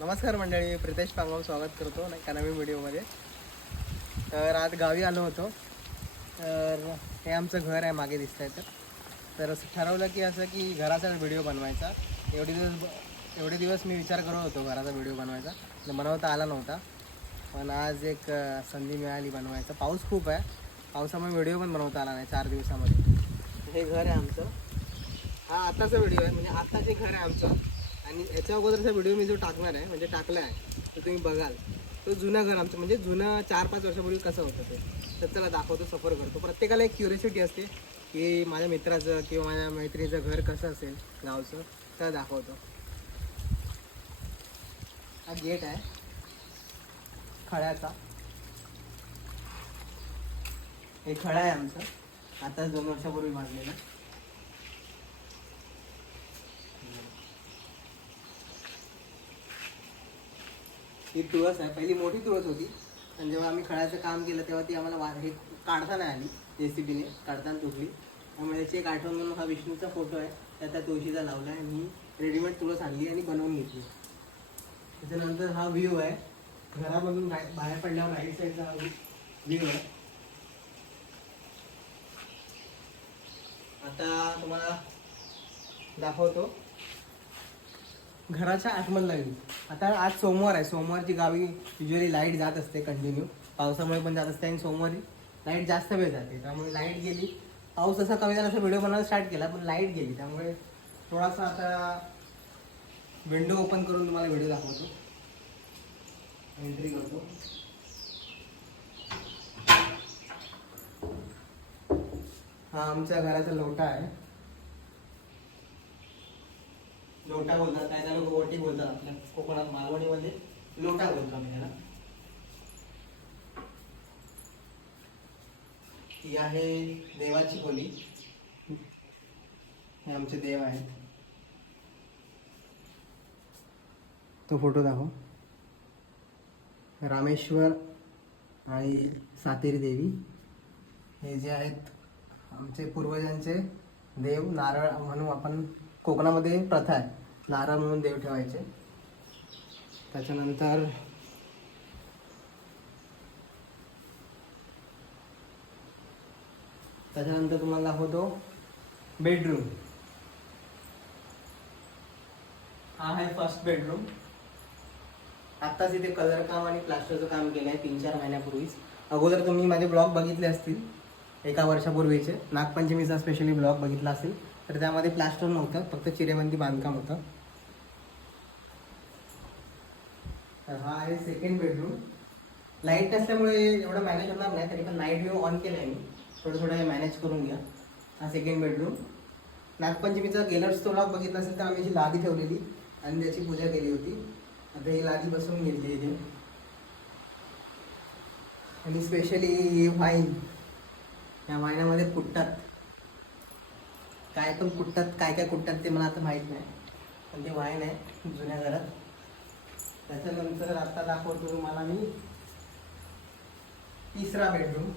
नमस्कार मंडळी, प्रितेश पांगव स्वागत करतो एका नवीन व्हिडिओमध्ये. तर आज गावी आलो होतो. तर हे आमचं घर आहे, मागे दिसतंय. तर असं ठरवलं की असं की घराचा व्हिडिओ बनवायचा. एवढे दिवस मी विचार करत होतो घराचा व्हिडिओ बनवायचा, बनवता आला नव्हता. पण आज एक संधी मिळाली बनवायचा. पाऊस खूप आहे, पावसामुळे व्हिडिओ पण बनवता आला नाही 4 दिवसामध्ये. हे घर आहे आमचं. हा आताचा व्हिडिओ आहे, म्हणजे आत्ताचे घर आहे आमचं. आणि याच्या अगोदरचा व्हिडिओ मी जो टाकणार आहे, म्हणजे टाकला आहे, तो तुम्ही बघाल. तो जुनं घर आमचं, म्हणजे जुनं 4-5 वर्षापूर्वी कसं होतं ते. तर चला दाखवतो, सफर करतो. प्रत्येकाला एक क्युरियोसिटी असते की माझ्या मित्राचं किंवा माझ्या मैत्रिणीचं घर कसं असेल गावचं, तर दाखवतो. हा गेट आहे खळ्याचा. हे खळा आहे आमचं, आता 2 वर्षापूर्वी बांधलेलं. ही तुळस आहे, पहिली मोठी तुळस होती. आणि जेव्हा आम्ही खळ्याचं काम केलं तेव्हा ती आम्हाला हे काढता नाही आली, JCBने काढताना तुटली. त्यामुळे त्याची एक आठवण म्हणून हा विष्णूचा फोटो आहे, त्या तुळशीचा लावला आहे. आणि रेडीमेड तुळस आणली आणि बनवून घेतली. त्याच्यानंतर हा व्ह्यू आहे घरामधून, बाहेर पडल्यावर राईट साईडचा हा व्ह्यू आहे. आता तुम्हाला दाखवतो घराच्या आतमधला व्ह्यू. आता आज सोमवार आहे, सोमवारची गावी युजली लाईट जात असते कंटिन्यू, पावसामुळे पण जात असते. आणि सोमवारी लाईट जास्त वेळ जाते, त्यामुळे लाईट गेली. पाऊस असा कमी झाला, असा व्हिडिओ बनवायला स्टार्ट केला, पण लाईट गेली. त्यामुळे थोडासा आता विंडो ओपन करून तुम्हाला व्हिडिओ दाखवतो. एंट्री करतो. हा आमच्या घराचा लोटा आहे. लोटा बोलतात, काय त्या लोक ओटी बोलतात आपल्या कोकणात, मालवणीमध्ये लोटा बोलतो आम्ही त्याला. ही आहे देवाची खोली. हे आमचे देव आहेत. तो फोटो दाखव. रामेश्वर आणि सातेरी देवी हे जे आहेत आमचे पूर्वजांचे देव. नारळ म्हणून आपण कोकणामध्ये प्रथा आहे, नारळ म्हणून देव ठेवायचे. त्याच्यानंतर तुम्हाला दाखवतो बेडरूम. हा आहे फर्स्ट बेडरूम. आत्ताच इथे कलर काम आणि प्लास्टरचं काम केलं आहे 3-4 महिन्यापूर्वीच. अगोदर तुम्ही माझे ब्लॉग बघितले असतील, 1 वर्षापूर्वीचे नागपंचमीचा स्पेशली ब्लॉग बघितला असेल, तर त्यामध्ये प्लास्टर नव्हतं, फक्त चिरेबंदी बांधकाम होतं. तर हा आहे सेकंड बेडरूम. लाईट नसल्यामुळे एवढं मॅनेज होणार नाही, तरी पण नाईट व्ह्यू ऑन केलं आहे मी. थोडं मॅनेज करून घ्या. हा सेकंड बेडरूम. नागपंचमीचा गेलर्स तो ब्लॉग बघितला असेल तर आम्ही जी लादी ठेवलेली आणि त्याची पूजा केली होती. आता ही लादी बसवून घेतली इथे. आणि स्पेशली वाईन, या वाईनामध्ये कुटतात, काय पण कुटतात, काय काय कुटतात ते मला आता माहीत नाही, पण ते वाईन आहे जुन्या घरात. त्याच्यानंतर आता दाखवतो तुम्हाला मी तिसरा बेडरूम.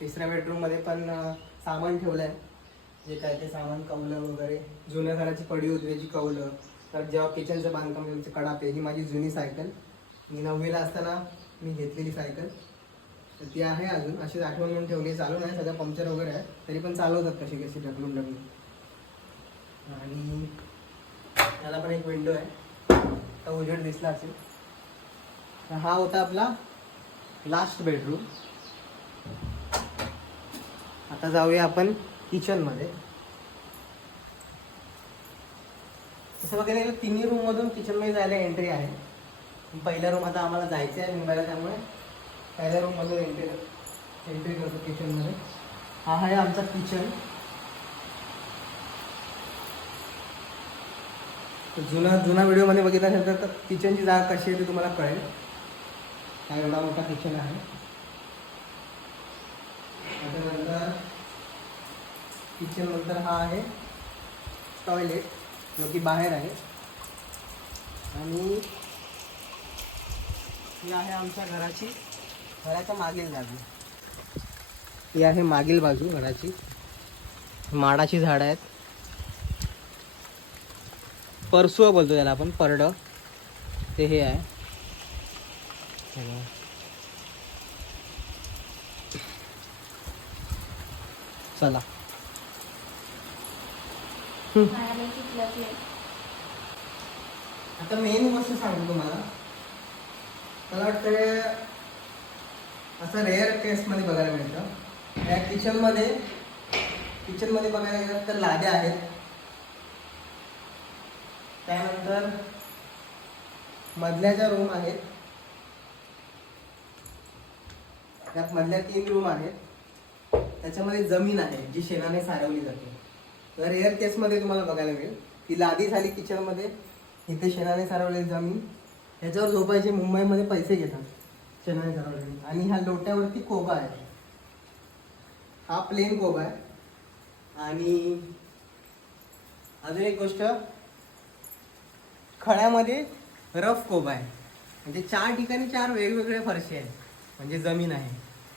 तिसऱ्या बेडरूममध्ये पण सामान ठेवलं आहे, जे काय ते सामान, कौलं वगैरे. जुन्या घराची पडी होती त्याची कौलं. तर जेव्हा किचनचं बांधकाम त्याची कडापे. ही माझी जुनी सायकल, मी 9वीला असताना मी घेतलेली सायकल, तर ती आहे अजून. अशीच आठवण म्हणून ठेवली. चालू नाही, सध्या पंक्चर वगैरे आहे, तरी पण चालवतात कशी कशी ढकलून. आणि त्याला पण एक विंडो आहे, तर उजेड दिसला असेल. तर हा होता आपला लास्ट बेडरूम. आता जाऊया आपण किचनमध्ये. तसं बघायला तिन्ही रूममधून किचनमध्ये जायला एंट्री आहे. पहिल्या रूम आता आम्हाला जायचं आहे मुंबईला, त्यामुळे पहिल्या रूममधून एंट्री करतो किचनमध्ये. हा आहे आमचा किचन. जुना व्हिडिओमध्ये बघितला असेल तर किचनची जागा कशी आहे ते तुम्हाला कळेल. हा एवढा मोठा किचन आहे. त्याच्यानंतर किचन नंतर हा आहे टॉयलेट, जो की बाहेर आहे. आणि ही आहे आमच्या घराच्या मागील बाजू. ही आहे मागील बाजू घराची. माडाची झाडं आहेत. परसुआ बोलतो त्याला आपण, परडं. ते हे आहे. चला. आता मेन गोष्ट सांगतो तुम्हाला. मला वाटतं असं रेअर केसमध्ये बघायला मिळतं. या किचनमध्ये बघायला गेलं तर लाद्या आहेत. त्यानंतर मधल्या रूम आहेत. त्यात मधल्या 3 रूम आहेत. त्याच्यामध्ये जमीन आहे जी शेणाने सारवली जाते. तर रेअर केसमध्ये तुम्हाला बघायला मिळेल. ती लादी झाली किचनमध्ये, इथे शेणाने सारवलेली जमीन. ह्याच्यावर झोपायचे मुंबईमध्ये पैसे घेतात शेणाने सारवलेली. आणि ह्या लोट्यावरती कोबा आहे. हा प्लेन कोबा आहे. आणि अजून एक गोष्ट, खड्यामध्ये रफ कोबा आहे. म्हणजे 4 ठिकाणी 4 वेगवेगळे फरशी आहेत, म्हणजे जमीन आहे.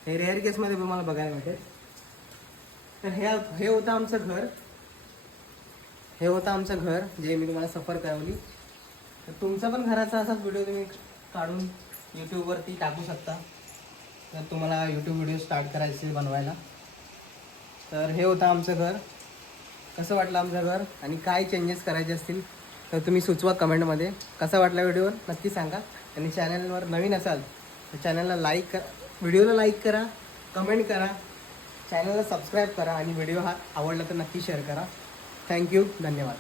हे रेअर केसमध्ये तुम्हाला बघायला मिळते. तर हे होतं आमचं घर. हे होतं आमचं घर जे मी तुम्हाला सफर करवली. तर तुमचा पण घराचा असाच व्हिडिओ तुम्ही काढून यूट्यूबवरती टाकू शकता. तर तुम्हाला यूट्यूब व्हिडिओ स्टार्ट करायचे बनवायला. तर हे होतं आमचं घर. कसं वाटलं आमचं घर आणि काय चेंजेस करायचे असतील तर तुम्ही सुचवा कमेंटमध्ये. कसा वाटला व्हिडिओ नक्की सांगा. आणि चॅनलवर नवीन असाल तर चॅनलला लाईक करा, व्हिडिओला लाईक करा, कमेंट करा, चॅनलला सबस्क्राईब करा आणि व्हिडिओ हा आवडला तर नक्की शेअर करा. थँक्यू. धन्यवाद.